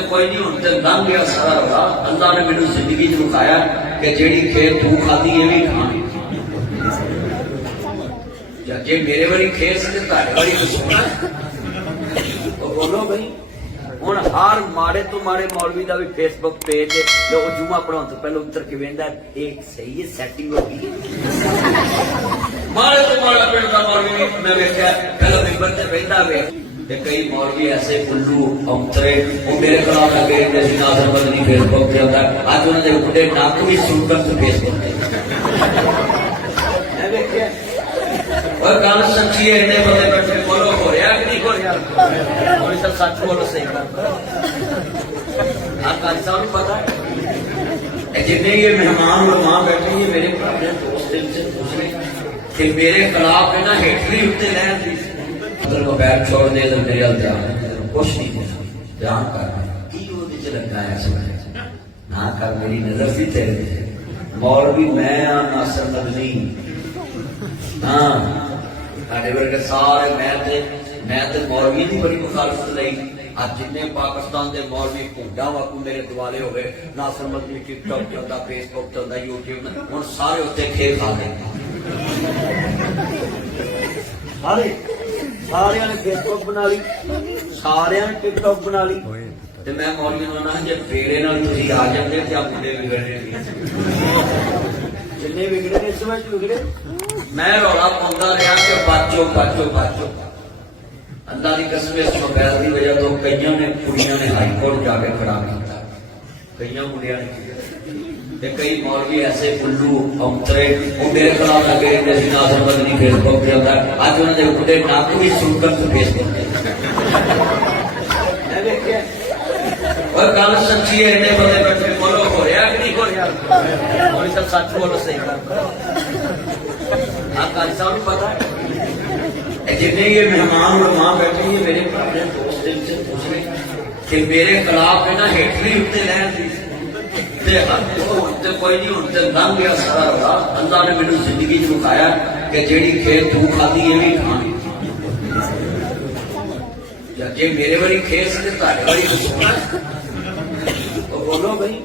तो कोई नहीं, हूं तो लंघ गया सारा रौला। अल्लाह ने मैनू जिंदगी च विखाया कि जेड़ी खेर तू खाधी ये भी खानी, जे मेरे वाली खेर से तुहाडे वाली सुना तो बोलो भाई। हुण हर माड़े तो माड़े मौलवी का भी फेसबुक पेज है, जो जुमा पढ़ाने तो पहले उतर के वेंदा एक सही है, सैटिंग हो गई। माड़े तो माड़ा पिंड का मौलवी मैं वेख्या पहले मिंबर ते वेंदा वे, ते कई मौलवी ऐसे उल्लू औंतरे वो मेरे खिलाफ लगे रहंदे सी। नाज़र मदनी फेसबुक ते आंदा, अज उन्हां दे बुढ़े नक भी सुनकन ते फेसबुक ते मैं वेख्या। और गल सच्ची है, इन्ने बंदे बैठे बोलो हो रहा कि नहीं हो रहा, और तो सच बोलो सही कर। आप काजी साहब को पता है जितने ये मेहमान और मां बैठे ये मेरे पुराने दोस्त से पूछ रहे कि मेरे खिलाफ है ना हेटरी उत्ते लहन दी, अगर वो बैठ छोड़ दे तो मेरे हाल ध्यान कुछ नहीं देना, ध्यान कर की वो च लगना है समय ना कर, मेरी नजर सी तेरे मौलवी मैं नासर मदनी। हाँ साढ़े वर्गे सारे मैं ते मौलवी की बड़ी मुखालफत लई। आज जिन्ने पाकिस्तान के मौलवी भुंडा वाकू मेरे दिवाले हो गए, नासर मदनी टिकटॉक चलता, फेसबुक चलता, यूट्यूब हुण सारे उत्ते खेल खा गए। सारे ने फेसबुक बना ली, सारे ने टिकटॉक बना ली, ते मैं मौलवी नूं कहना जे फेरे नाल तुसीं आ जांदे ते आ मुंडे बिगड़ने जिन्ने बिगड़े ने इस वजह बिगड़े। मैं रौला पाਉਂਦਾ ਰਿਹਾ कि बचो बचो बचो। अल्लाह की कसम इस मोबाइल की वजह तो कई ने कुड़ियां ने हाई कोर्ट जाके खड़ा किया, कई मुंडिया ने, कई मौलवी ऐसे उल्लू औंतरे वो मेरे खिलाफ लगे रहंदे सी। नाज़र मदनी फेसबुक ते आंदा, अज उन्हां दे बुढ़े नक भी सुनकन ते फेसबुक ते मैं वेख्या। और गल सच्ची है, इन्ने बंदे बैठे बोलो हो रहा कि नहीं हो रहा, और तो सच बोलो सही कर। आप काजी साहब को पता है जितने ये मेहमान और मां बैठे ये मेरे पुराने दोस्त से पूछ रहे कि मेरे खिलाफ है ना हेटरी उत्ते लहन दी, तो कोई नहीं, हूं तो लंघ गया सारा रौला। अल्लाह ने मैनू जिंदगी च विखाया कि जेड़ी खेर तू खाधी ये भी खानी, जे मेरे वाली खेर से तुहाडे वाली सुना तो बोलो भाई।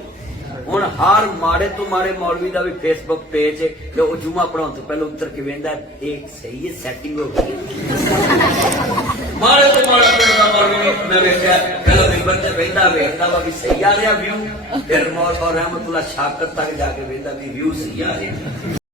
हुण हर माड़े तो माड़े मौलवी का भी फेसबुक पेज है, जो जुमा पढ़ाने तो पहले उतर के वेंदा एक सही है, सैटिंग हो गई। माड़े तो माड़ा पिंड का मौलवी मैं वेख्या पहले मिंबर ते वेंदा वेखदा वा भी सही आ रहा व्यू, फिर मौत और रहमतुल्लाह शाकत तक जाके वेंदा भी व्यू सही आ रहा।